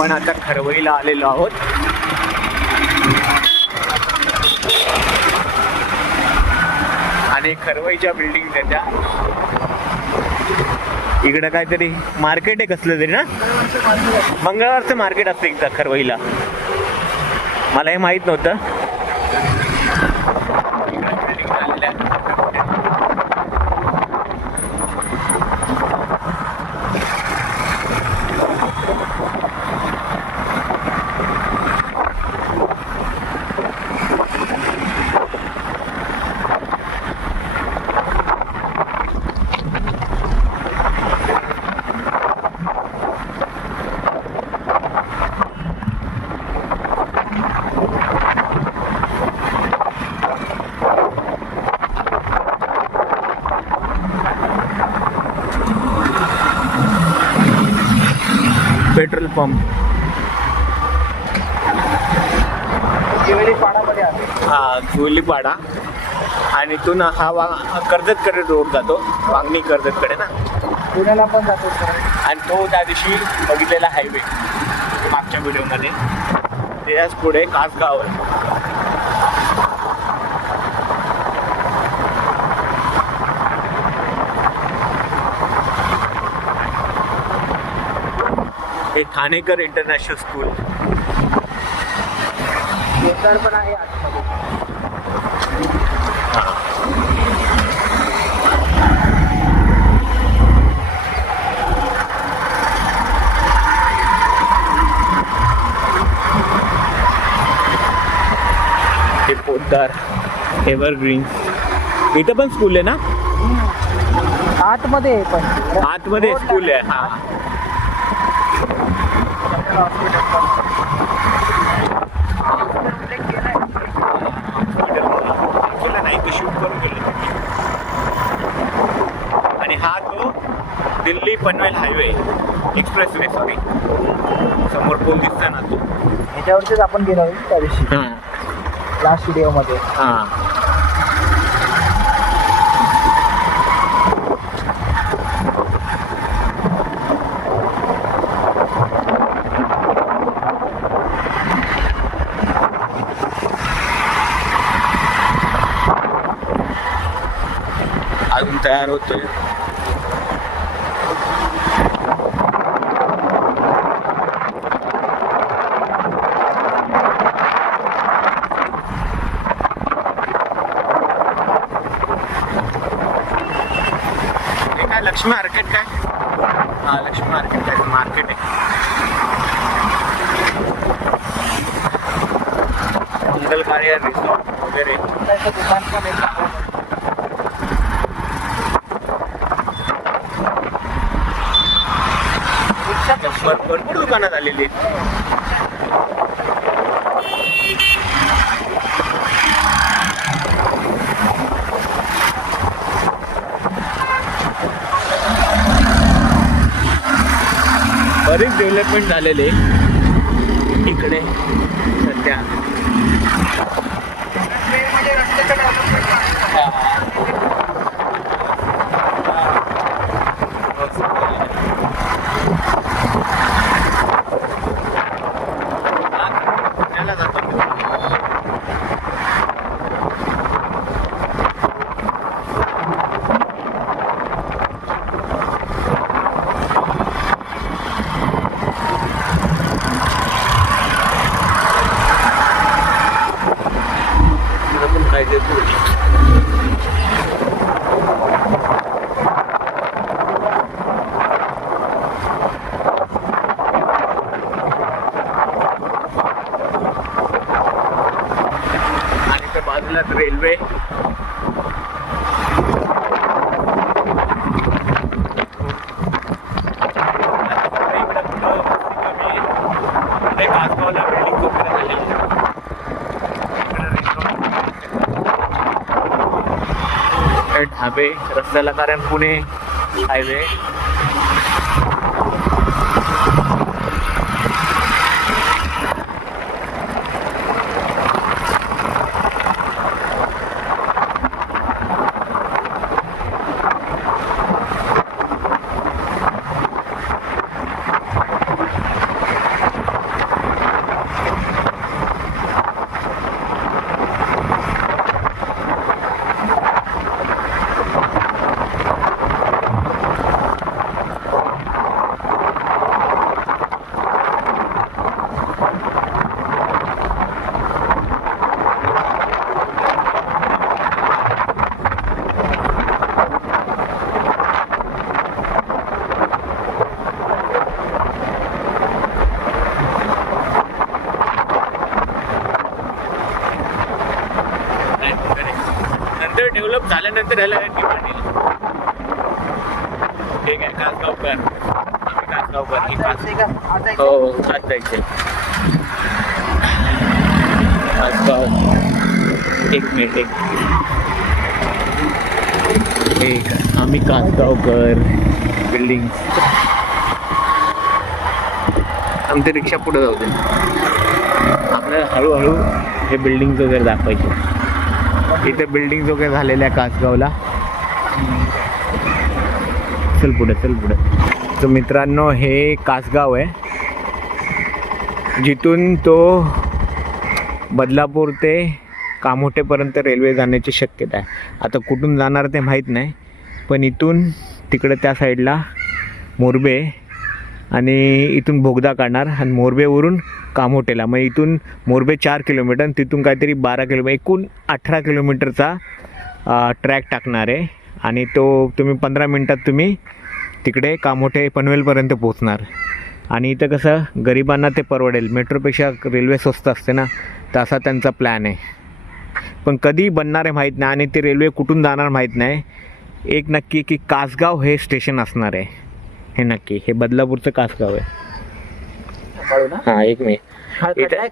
आपण आता खरवईला आलेलो आहोत. आणि खरवईच्या बिल्डिंग त्या इकडं काहीतरी मार्केट आहे कसलं तरी ना, मंगळवारचं मार्केट असतं एकदा खरवईला. मला हे माहित नव्हतं. पेट्रोल पंप हा गोलीपाडा. आणि इथून हा कर्जतकडे रोड जातो, वांगणी कर्जतकडे ना, पुण्याला पण जातो. आणि तो त्या दिवशी बघितलेला हायवे मागच्या व्हिडिओमध्ये, त्याच्याच पुढे कासगाव आहे. हे ठाणेकर इंटरनॅशनल स्कूल पण आहे आतमध्ये. हे पोद्दार एव्हरग्रीन. इथं पण स्कूल आहे ना, आतमध्ये पण आतमध्ये स्कूल आहे. हा आणि हा तो Delhi Panvel highway expressway, sorry समोर पूल दिसता ना तो, ह्याच्यावरतीच आपण गेलो त्या दिवशी लास्ट व्हिडिओमध्ये. हां अजून तयार होतोय. हे काय लक्ष्मी मार्केट काय? हा लक्ष्मी मार्केट काय मार्केट आहे. मंगल कार्य रिसॉर्ट वगैरे दुकान पण आहे. भरपूर दुकानात आलेली. बरीच डेव्हलपमेंट झालेले इकडे सध्या. बाजूलाच रेल्वे. कासगावला बिल्डिंग वगैरे झाली. ढाबे रस्त्याला, कारण पुणे हायवे. आल्यानंतर ह्याला डिमांड येईल. ठीक आहे, कासगावकर. आम्ही कासगावकर. ही कास हो आज जायचंय कासगाव. एक मिनिट आम्ही कासगावकर बिल्डिंग. आमची रिक्षा पुढे जाऊ दे. आपल्याला हळूहळू हे बिल्डिंग वगैरे दाखवायचे. इथे बिल्डिंग वगैरे झालेल्या कासगावला. चल पुढे. तर मित्रांनो हे कासगाव आहे, जिथून तो बदलापूर ते कामोठेपर्यंत रेल्वे जाण्याची शक्यता आहे. आता कुठून जाणार ते माहीत नाही, पण इथून तिकडे त्या साईडला मोरबे आणि इथून बोगदा काढणार आणि मोरबेवरून कामोठेला. मग इथून मोरबे 4 किलोमीटर आणि तिथून काहीतरी 12 किलोमीटर, एकूण 18 किलोमीटरचा ट्रॅक टाकणार आहे. आणि तो तुम्ही 15 मिनटात तुम्ही तिकडे कामोठे पनवेलपर्यंत पोचणार. आणि इथं कसं गरिबांना ते परवडेल. मेट्रोपेक्षा रेल्वे स्वस्त असते ना, तसा त्यांचा प्लॅन आहे. पण कधी बनणार आहे माहीत नाही आणि ते रेल्वे कुठून जाणार माहीत नाही. एक नक्की की कासगाव हे स्टेशन असणार आहे, हे नक्की. हे बदलापूरचं कासगाव आहे. हां एक मिनिट.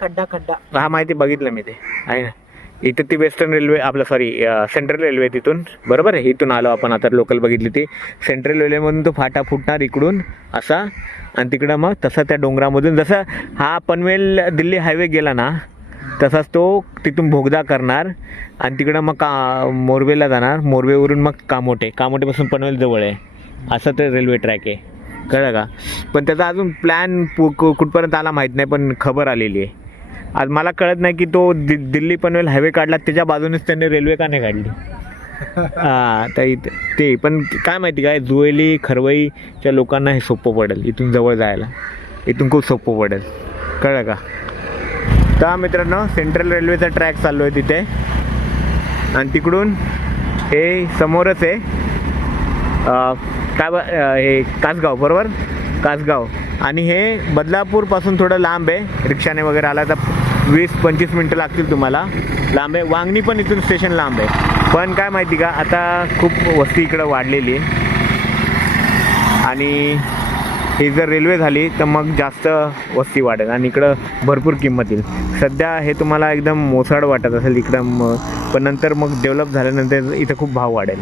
खड्डा हा माहिती बघितलं मी, ते आहे ना. इथं ती वेस्टर्न रेल्वे आपलं सेंट्रल रेल्वे तिथून बरोबर आहे. इथून आलो आपण आता, लोकल बघितली ती सेंट्रल रेल्वेमधून तो फाटा फुटणार इकडून असा आणि तिकडं मग तसा त्या डोंगरामधून जसं हा पनवेल दिल्ली हायवे गेला ना तसाच तो तिथून बोगदा करणार आणि तिकडं मग मोरबेला जाणार. मोरबेवरून मग कामोठेपासून पनवेल जवळ आहे असं ते रेल्वे ट्रॅक आहे, कळलं का. पण त्याचा अजून प्लॅन कुठपर्यंत आला माहीत नाही, पण खबर आलेली आहे. आज मला कळत नाही की तो दिल्ली पनवेल हायवे काढला त्याच्या बाजूनेच त्यांनी रेल्वे का नाही काढली. हां तर ते पण काय माहिती काय, जुवेली खरवईच्या लोकांना हे सोपं पडेल इथून जवळ जायला. इथून खूप सोपं पडेल, कळलं का. तर मित्रांनो सेंट्रल रेल्वेचा ट्रॅक चाललो आहे तिथे आणि तिकडून हे समोरच आहे हे कासगाव, बरोबर कासगाव. आणि हे बदलापूरपासून थोडं लांब आहे. रिक्षाने वगैरे आला तर 20-25 मिनटं लागतील तुम्हाला. लांब आहे. वांगणी पण इथून स्टेशन लांब आहे. पण काय माहिती का, आता खूप वस्ती इकडं वाढलेली आहे आणि ही जर रेल्वे झाली तर मग जास्त वस्ती वाढेल आणि इकडं भरपूर किंमत येईल. सध्या हे तुम्हाला एकदम मोसाड वाटत असेल इकडं, पण नंतर मग डेव्हलप झाल्यानंतर इथं खूप भाव वाढेल.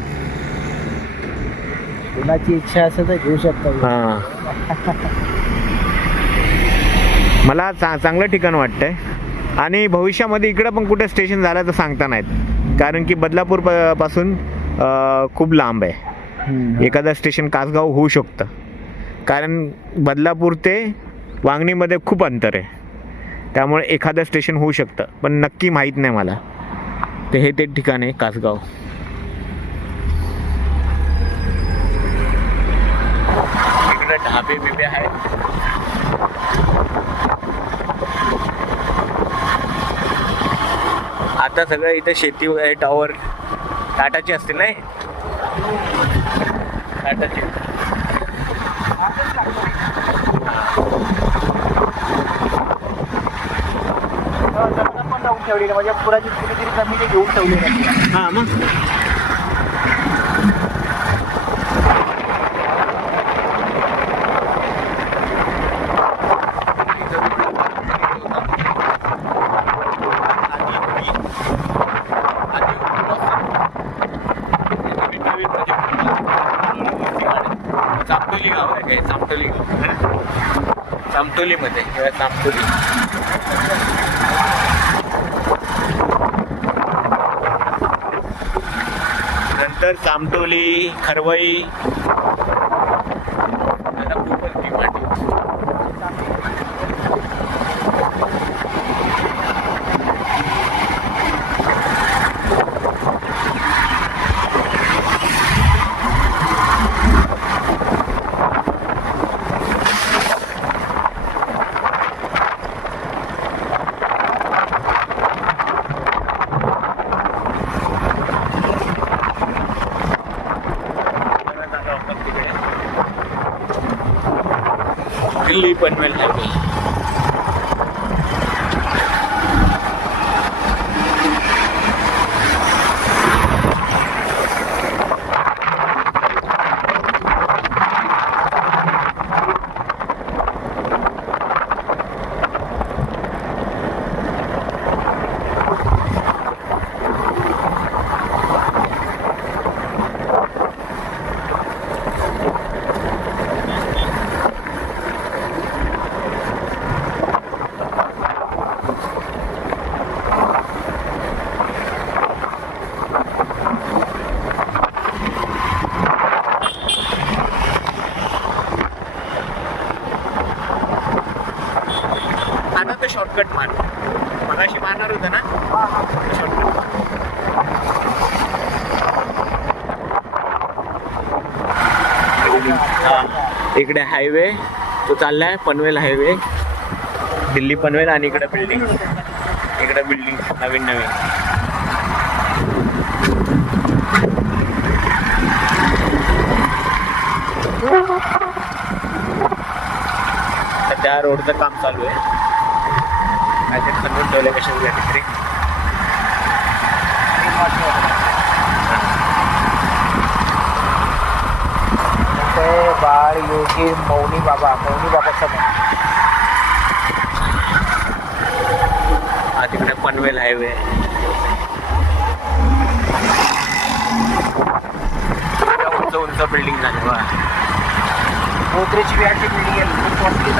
कुणाची इच्छा असेल तर घेऊ शकता. हां मला चांगलं ठिकाण वाटतंय. आणि भविष्यामध्ये इकडं पण कुठे स्टेशन झालं तर सांगता नाहीत, कारण की बदलापूर पासून खूप लांब आहे. एखादं स्टेशन कासगाव होऊ शकतं, कारण बदलापूर ते वांगणीमध्ये खूप अंतर आहे. त्यामुळे एखादं स्टेशन होऊ शकतं, पण नक्की माहीत नाही मला. ते हे ते ठिकाण आहे कासगाव. इकडे ढाबे बिबे आहेत. आता सगळं इथं शेती वगैरे, टॉवर टाटाची असतील नाही, टाटाची. ठेवली म्हणजे पुराची कितीतरी जमिनी घेऊन ठेवली. हां मग चामटोली गाव आहे काय, चामटोली गाव चामटोलीमध्ये किंवा चामटोली. नंतर चामटोली खरवई खूपच demand. Delhi Panvel highway. Shortcut मार. मगाशी मारणार होता ना शॉर्टकट. इकडे हायवे तो चाललाय पनवेल हायवे, दिल्ली पनवेल. आणि इकडे बिल्डिंग नवीन नवीन. सध्या रोडचं काम चालू आहे. काहीतरी कन्व्हर्ट ठेवलं कशाला ठिकाणी. बाळ योगी मौनी बाबाचा हा तिकडे पनवेल हायवे. उंच उंच बिल्डिंग झाले बा. गोदरेजची बिल्डिंग आहे, खूप कॉस्टली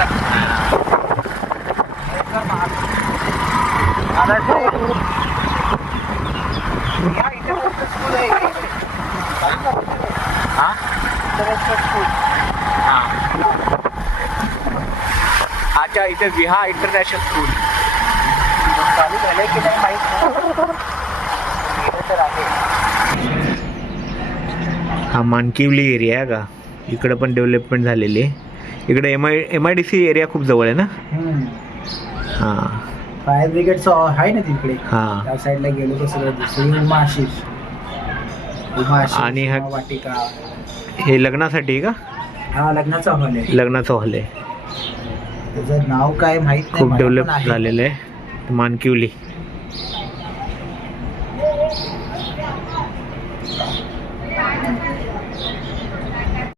स्कूल आहे. हा स्कूल हा अच्छा इथे विहा इंटरनॅशनल स्कूल चालू झालंय की नाही माहित नाही, तर आहे. हा मानकिवली एरिया आहे का. इकडे पण डेव्हलपमेंट झालेली आहे. इकडे MIDC एरिया खूप जवळ आहे ना. हा फायर ब्रिगेडचं आहे ना तिकडे. हा त्या साईडला गेलो तर सगळं दिसतं. उमा आशिष आणि हा वाटिका. हे लग्नासाठी आहे का. हा लग्नाचा हॉल आहे. लग्नाचं हॉल आहे. त्याचं नाव काय माहित नाही खूप मला, डेव्हलप पण आहे. झालेलं आहे मानकिवली.